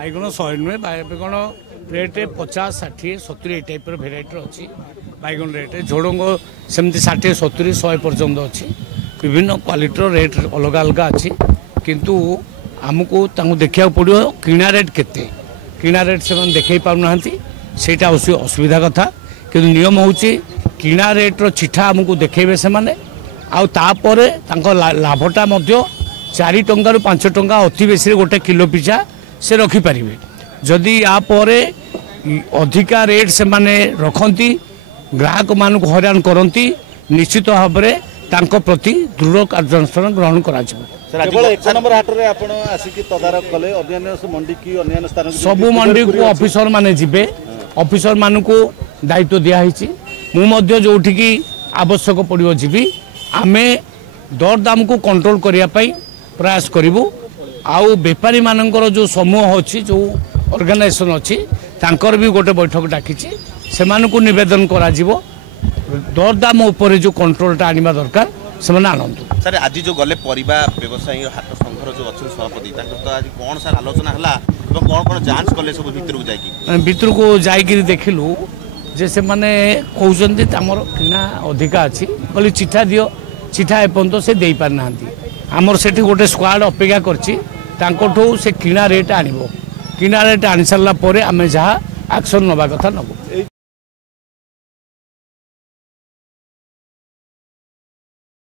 बैगण 100 नुहे बैगण रेट 50 60 70 ये टाइप भेराइटर अच्छी बैगण रेट झोड़ंग सेमती 60 70 100 पर्यंत अच्छी विभिन्न क्वालिटर रेट अलग अलग अच्छी किंतु आमको देखा पड़ो किणा रेट केते किणा रेट से देखे पारना सेटा असुविधा कथा कि नियम हूँ किणा रेट्र चिठा आमको देखेबे से माने आउे लाभटा 4 टंका 5 टंका अति बेसी गोटे किलो पिछा से रखिपारे जदि यापर अधिका रेट से माने रखती ग्राहक मानक हैरान करती निश्चित भाव में प्रति दृढ़ कार्यानुष्ठान ग्रहण कर सबु मंडी को ऑफिसर माने जिबे ऑफिसर मान को दायित्व दिखाई मुझे जो आवश्यक पड़ो जीवी आमे दरदाम को कंट्रोल करने प्रयास करूँ आउ बेपारी मानकर जो समूह अच्छी जो ऑर्गेनाइजेशन अच्छी तांकर भी गोटे बैठक डाकी से नवेदन करा दरदाम उपर जो कंट्रोलटा आनिबा दरकार से आनंद सर आज जो गले परिबा व्यवसायी हाट संघर जो अच्छे सभापति तो आज कौन सर आलोचना है कौन कौन जांच कले सब भीतर को जाइए देखिलु जे से माने कहते किणा अधिका अच्छी बोली चिठा दियो चिठा एपर्यंत से दे पार ना आमर से गोटे स्क्वाड अपेक्षा कर से किणा रेट आनिबो किणा रेट आनी सारा आम जहाँ एक्शन नवा कथा नबू।